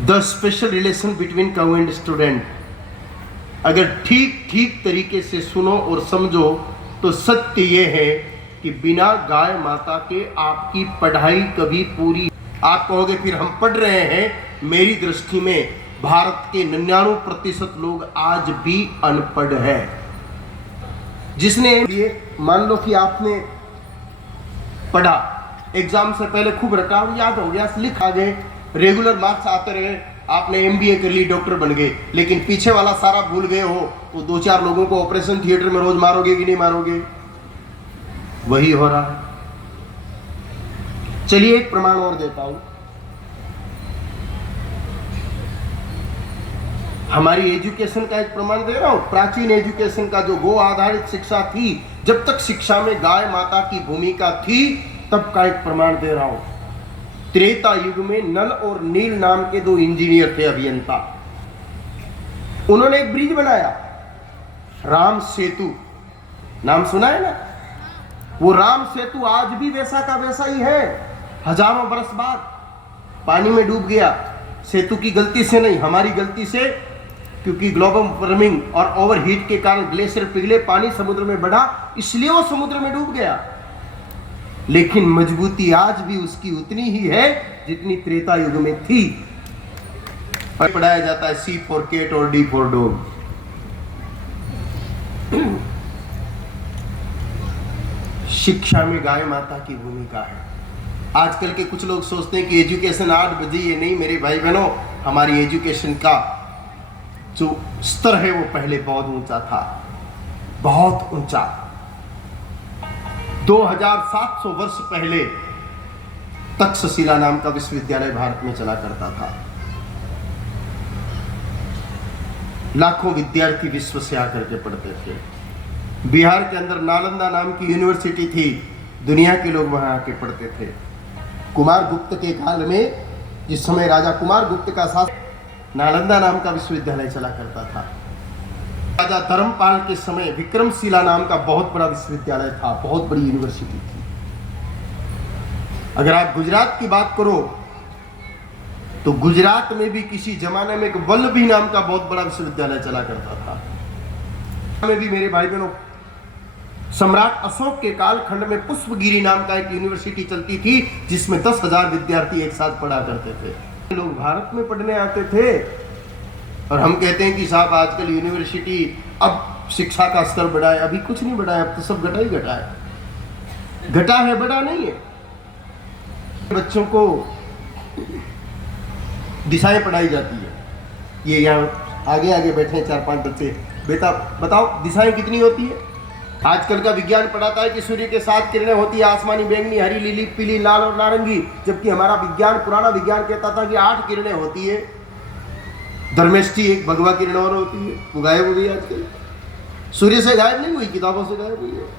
The special relation between cow and student. अगर ठीक ठीक तरीके से सुनो और समझो तो सत्य ये है कि बिना गाय माता के आपकी पढ़ाई कभी पूरी। आप कहोगे फिर हम पढ़ रहे हैं। मेरी दृष्टि में भारत के 99% लोग आज भी अनपढ़ है। जिसने ये मान लो कि आपने पढ़ा, एग्जाम से पहले खूब रटा, याद हो गया, लिख आ गए, रेगुलर मार्क्स आते रहे, आपने एमबीए कर ली, डॉक्टर बन गए, लेकिन पीछे वाला सारा भूल गए हो तो 2-4 लोगों को ऑपरेशन थिएटर में रोज मारोगे कि नहीं मारोगे? वही हो रहा है। चलिए एक प्रमाण और देता हूं। हमारी एजुकेशन का एक प्रमाण दे रहा हूं। प्राचीन एजुकेशन का जो गो आधारित शिक्षा थी, जब तक शिक्षा में गाय माता की भूमिका थी, तब का एक प्रमाण दे रहा हूं। त्रेता युग में नल और नील नाम के 2 इंजीनियर थे, अभियंता। उन्होंने एक ब्रिज बनाया, राम सेतु। नाम सुना है ना? वो राम सेतु आज भी वैसा का वैसा ही है। हजारों बरस बाद पानी में डूब गया। सेतु की गलती से नहीं, हमारी गलती से, क्योंकि ग्लोबल वार्मिंग और ओवरहीट के कारण ग्लेशियर पिघले, पानी समुद्र में बढ़ा, इसलिए वो समुद्र में डूब गया। लेकिन मजबूती आज भी उसकी उतनी ही है जितनी त्रेता युग में थी। पढ़ाया जाता है C फॉर कैट और D फॉर डॉग। शिक्षा में गाय माता की भूमिका है। आजकल के कुछ लोग सोचते हैं कि एजुकेशन 8 बजे, ये नहीं मेरे भाई बहनों। हमारी एजुकेशन का जो स्तर है वो पहले बहुत ऊंचा था, बहुत ऊंचा। 2700 वर्ष पहले तक्षशिला नाम का विश्वविद्यालय भारत में चला करता था। लाखों विद्यार्थी विश्व से आकर के पढ़ते थे। बिहार के अंदर नालंदा नाम की यूनिवर्सिटी थी, दुनिया के लोग वहां आके पढ़ते थे। कुमार गुप्त के काल में, जिस समय राजा कुमार गुप्त का शासन, नालंदा नाम का विश्वविद्यालय चला करता था। राजा धर्मपाल के समय विक्रमशिला नाम का बहुत बड़ा विश्वविद्यालय था, बहुत बड़ी यूनिवर्सिटी थी। अगर आप गुजरात की बात करो तो गुजरात में भी किसी जमाने में एक वल्लभी नाम का बहुत बड़ा विश्वविद्यालय चला करता था। में भी मेरे भाई बहनों, सम्राट अशोक के कालखंड में पुष्पगिरी नाम का एक यूनिवर्सिटी चलती थी, जिसमें 10,000 विद्यार्थी एक साथ पढ़ा करते थे। लोग भारत में पढ़ने आते थे और हम कहते हैं कि साहब आजकल यूनिवर्सिटी अब शिक्षा का स्तर बढ़ा है। अभी कुछ नहीं बढ़ा है, अब तो सब घटा ही घटा है। घटा है, बढ़ा नहीं है। बच्चों को दिशाएं पढ़ाई जाती है। ये यहाँ आगे आगे बैठे हैं 4-5 बच्चे, बेटा बताओ दिशाएं कितनी होती है? आजकल का विज्ञान पढ़ाता है कि सूर्य के 7 किरणें होती है, आसमानी, बैंगनी, हरी, लीली, पीली, लाल और नारंगी। जबकि हमारा विज्ञान, पुराना विज्ञान कहता था कि 8 किरणें होती है। धर्मेष्ठी एक भगवा किरण और होती है, वो गायब हो गई आजकल। सूर्य से गायब नहीं हुई, किताबों से गायब हुई है।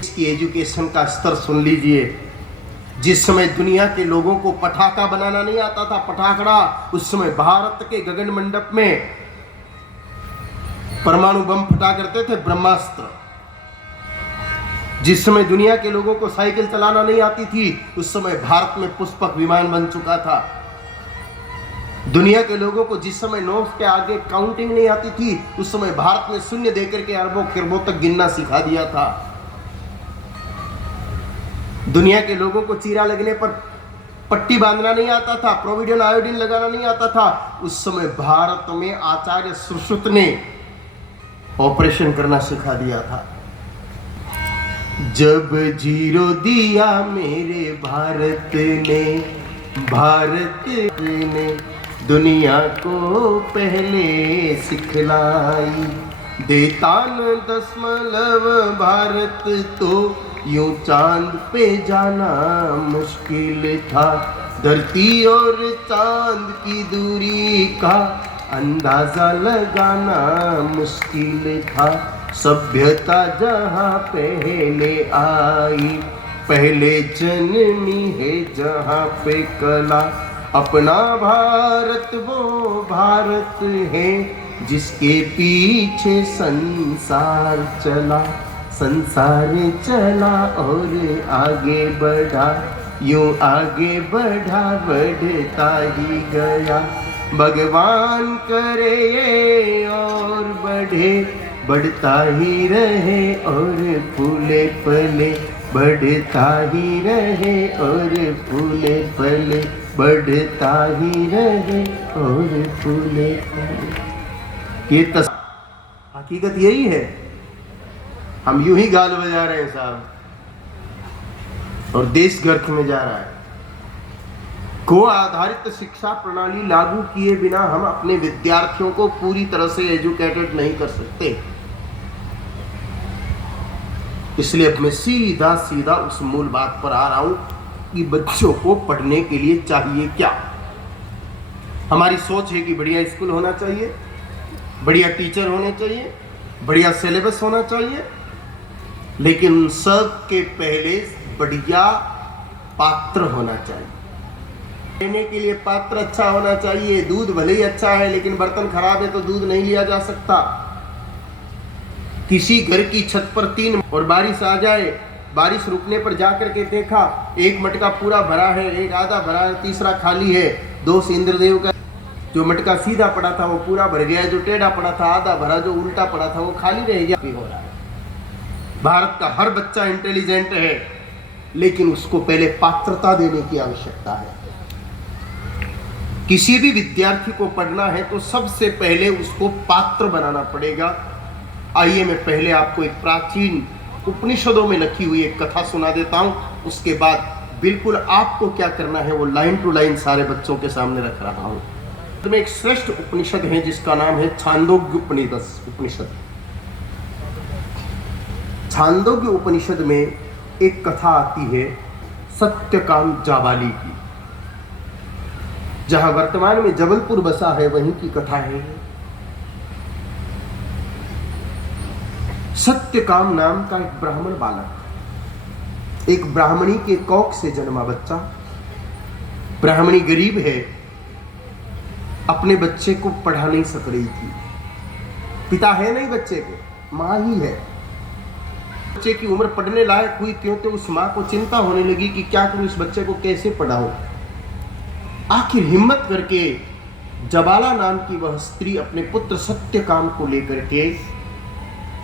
इसकी एजुकेशन का स्तर सुन लीजिए। जिस समय दुनिया के लोगों को पटाखा बनाना नहीं आता था, पटाखड़ा, उस समय भारत के गगन मंडप में परमाणु बम फटा करते थे, ब्रह्मास्त्र। जिस समय दुनिया के लोगों को साइकिल चलाना नहीं आती थी, उस समय भारत में पुष्पक विमान बन चुका था। दुनिया के लोगों को जिस समय नोट्स के आगे काउंटिंग नहीं आती थी, उस समय भारत ने शून्य देकर के अरबों खरबों तक गिनना सिखा दिया था। दुनिया के लोगों को चीरा लगने पर पट्टी बांधना नहीं आता था, प्रोविडेंट आयोडीन लगाना नहीं आता था, उस समय भारत में आचार्य सुश्रुत ने ऑपरेशन करना सिखा दिया था। जब जीरो दिया मेरे भारत ने दुनिया को पहले सिखलाई, देता न दशमलव भारत तो यूं चांद पे जाना मुश्किल था। धरती और चांद की दूरी का अंदाजा लगाना मुश्किल था। सभ्यता जहाँ पहले आई, पहले जन्मी है जहाँ पे कला। अपना भारत वो भारत है जिसके पीछे संसार चला। संसार चला और आगे बढ़ा, यूं आगे बढ़ा बढ़ता ही गया। भगवान करे ये और बढ़े, बढ़ता ही रहे और फूले फले, बढ़ता ही रहे और फूले फले, बढ़ता ही रहे और फूले फले। ये हकीकत यही है। हम यूं ही गाल बजा रहे हैं साहब, और देश गर्क में जा रहा है। गो आधारित शिक्षा प्रणाली लागू किए बिना हम अपने विद्यार्थियों को पूरी तरह से एजुकेटेड नहीं कर सकते। इसलिए अब मैं सीधा सीधा उस मूल बात पर आ रहा हूं कि बच्चों को पढ़ने के लिए चाहिए क्या। हमारी सोच है कि बढ़िया स्कूल होना चाहिए, बढ़िया टीचर होने चाहिए, बढ़िया सिलेबस होना चाहिए, लेकिन सब के पहले बढ़िया पात्र होना चाहिए। लेने के लिए पात्र अच्छा होना चाहिए। दूध भले ही अच्छा है लेकिन बर्तन खराब है तो दूध नहीं लिया जा सकता। किसी घर की छत पर 3 और बारिश आ जाए, बारिश रुकने पर जाकर के देखा एक मटका पूरा भरा है, एक आधा भरा है, तीसरा खाली है। दोष इंद्रदेव का। जो मटका सीधा पड़ा था वो पूरा भर गया, जो टेढ़ा पड़ा था आधा भरा, जो उल्टा पड़ा था वो खाली रह गया। हो रहा है। भारत का हर बच्चा इंटेलिजेंट है, लेकिन उसको पहले पात्रता देने की आवश्यकता है। किसी भी विद्यार्थी को पढ़ना है तो सबसे पहले उसको पात्र बनाना पड़ेगा। आइए मैं पहले आपको एक प्राचीन उपनिषदों में लिखी हुई एक कथा सुना देता हूं, उसके बाद बिल्कुल आपको क्या करना है वो लाइन टू लाइन सारे बच्चों के सामने रख रहा हूं। तो एक श्रेष्ठ उपनिषद है जिसका नाम है छांदोग्य उपनिषद। छांदोग्य उपनिषद में एक कथा आती है सत्यकाम जाबाली की। जहां वर्तमान में जबलपुर बसा है वहीं की कथा है। सत्यकाम नाम का एक ब्राह्मण बालक, एक ब्राह्मणी के कोख से जन्मा बच्चा। ब्राह्मणी गरीब है, अपने बच्चे को पढ़ा नहीं सक रही थी। पिता है नहीं बच्चे के, मां ही है। बच्चे की उम्र पढ़ने लायक हुई क्यों तो उस मां को चिंता होने लगी कि क्या करूं, इस बच्चे को कैसे पढ़ाऊं। आखिर हिम्मत करके जबाला नाम की वह स्त्री अपने पुत्र सत्यकाम को लेकर के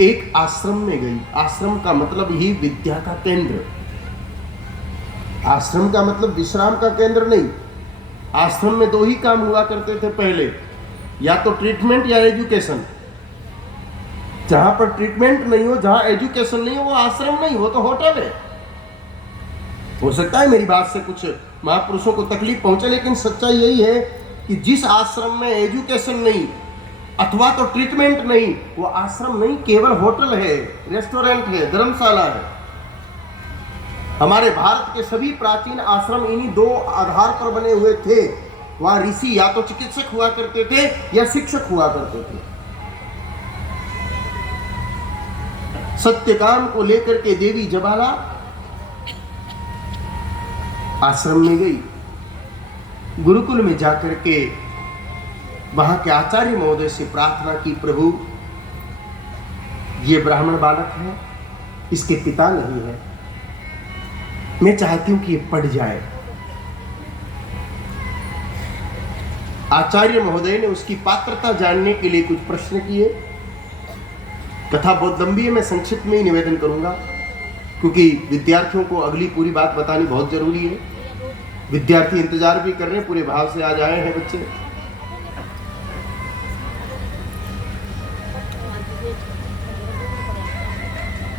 एक आश्रम में गई। आश्रम का मतलब ही विद्या का केंद्र। आश्रम का मतलब विश्राम का केंद्र नहीं। आश्रम में 2 ही काम हुआ करते थे पहले, या तो ट्रीटमेंट या एजुकेशन। जहां पर ट्रीटमेंट नहीं हो, जहां एजुकेशन नहीं हो, वो आश्रम नहीं, वो तो होटल है। हो सकता है मेरी बात से कुछ महापुरुषों को तकलीफ पहुंचे, लेकिन सच्चाई यही है कि जिस आश्रम में एजुकेशन नहीं अथवा तो ट्रीटमेंट नहीं, वो आश्रम नहीं, केवल होटल है, रेस्टोरेंट है, धर्मशाला है। हमारे भारत के सभी प्राचीन आश्रम इन्हीं 2 आधार पर बने हुए थे। वहां ऋषि या तो चिकित्सक हुआ करते थे या शिक्षक हुआ करते थे। सत्यकाम को लेकर के देवी जबाला आश्रम में गई। गुरुकुल में जाकर के वहां के आचार्य महोदय से प्रार्थना की, प्रभु ये ब्राह्मण बालक है, इसके पिता नहीं है, मैं चाहती हूं कि ये पढ़ जाए। आचार्य महोदय ने उसकी पात्रता जानने के लिए कुछ प्रश्न किए। कथा बहुत लंबी है, मैं संक्षिप्त में ही निवेदन करूंगा क्योंकि विद्यार्थियों को अगली पूरी बात बतानी बहुत जरूरी है। विद्यार्थी इंतजार भी कर रहे हैं, पूरे भाव से आज आए हैं बच्चे।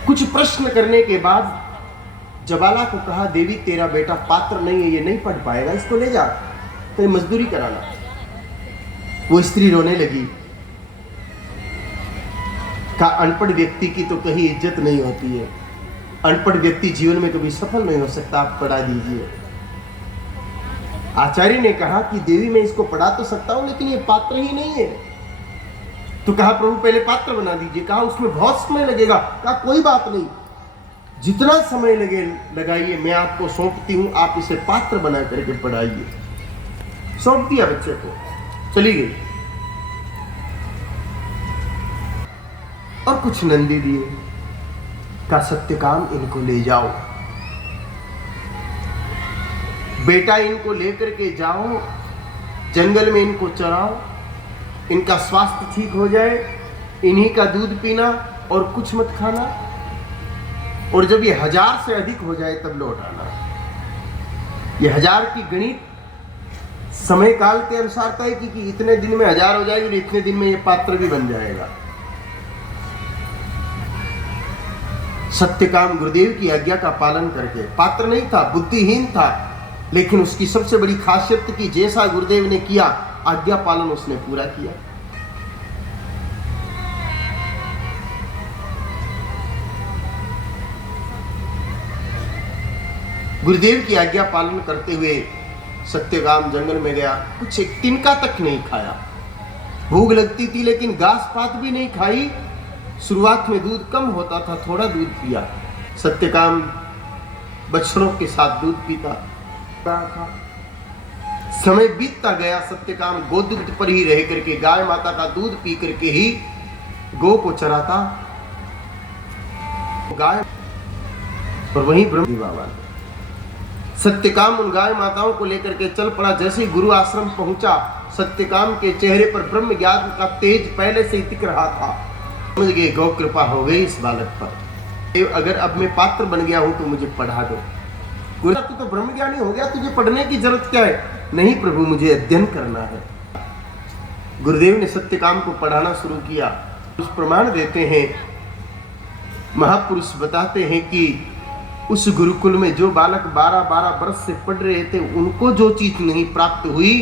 कुछ प्रश्न करने के बाद जबाला को कहा, देवी तेरा बेटा पात्र नहीं है, ये नहीं पढ़ पाएगा, इसको ले जा, तो मजदूरी कराना। वो स्त्री रोने लगी। कहा, अनपढ़ व्यक्ति की तो कहीं इज्जत नहीं होती है, अनपढ़ व्यक्ति जीवन में कभी सफल नहीं हो सकता, आप पढ़ा दीजिए। आचार्य ने कहा कि देवी मैं इसको पढ़ा तो सकता हूं लेकिन ये पात्र ही नहीं है। तो कहा प्रभु पहले पात्र बना दीजिए। कहा उसमें बहुत समय लगेगा। कहा कोई बात नहीं, जितना समय लगे लगाइए, मैं आपको सौंपती हूं, आप इसे पात्र बना करके पढ़ाइए। सौंप दिया बच्चे को, चली गई। और कुछ नंदी दिए, का सत्यकाम इनको ले जाओ, बेटा इनको लेकर के जाओ, जंगल में इनको चराओ, इनका स्वास्थ्य ठीक हो जाए, इन्हीं का दूध पीना और कुछ मत खाना, और जब ये 1000 से अधिक हो जाए तब लौट आना। ये 1000 की गणित समय काल के अनुसार तय कि इतने दिन में 1000 हो जाएगी और इतने दिन में ये पात्र भी बन जाएगा। सत्यकाम गुरुदेव की आज्ञा का पालन करके, पात्र नहीं था, बुद्धिहीन था, लेकिन उसकी सबसे बड़ी खासियत कि जैसा गुरुदेव ने किया आज्ञा पालन उसने पूरा किया। गुरुदेव की आज्ञा पालन करते हुए सत्यकाम जंगल में गया। कुछ एक तिनका तक नहीं खाया, भूख लगती थी लेकिन घास पात भी नहीं खाई। शुरुआत में दूध कम होता था, थोड़ा दूध पिया। सत्यकाम बछड़ों के साथ दूध पीता था। समय बीतता गया, सत्यकाम गोदुग्ध पर ही रह करके गाय माता का दूध पी करके ही गो को चराता। गाय और वहीं ब्रह्म बाबा सत्यकाम उन गाय माताओं को लेकर के चल पड़ा। जैसे ही गुरु आश्रम पहुंचा, सत्यकाम के चेहरे पर ब्रह्म ज्ञान का तेज पहले से ही दिख रहा था। समझ गए गौ कृपा हो गई इस बालक पर, अगर अब मैं पात्र बन गया हूं तो मुझे पढ़ा दो। गुरु तू तो ब्रह्म ज्ञानी हो गया, तुझे पढ़ने की जरूरत क्या है? नहीं प्रभु, मुझे अध्ययन करना है। गुरुदेव ने सत्यकाम को पढ़ाना शुरू किया। उस प्रमाण देते हैं, महापुरुष बताते हैं कि उस गुरुकुल में जो बालक 12-12 वर्ष से पढ़ रहे थे, उनको जो चीज नहीं प्राप्त हुई,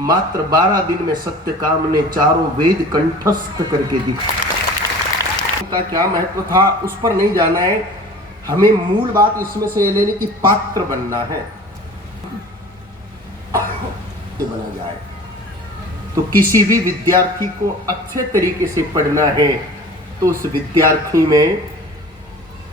मात्र 12 दिन में सत्यकाम ने 4 वेद कंठस्थ करके दिखाया। का क्या महत्व था उस पर नहीं जाना है, हमें मूल बात इसमें से ये लेने की पात्र बनना है। बना जाए तो किसी भी विद्यार्थी को अच्छे तरीके से पढ़ना है तो उस विद्यार्थी में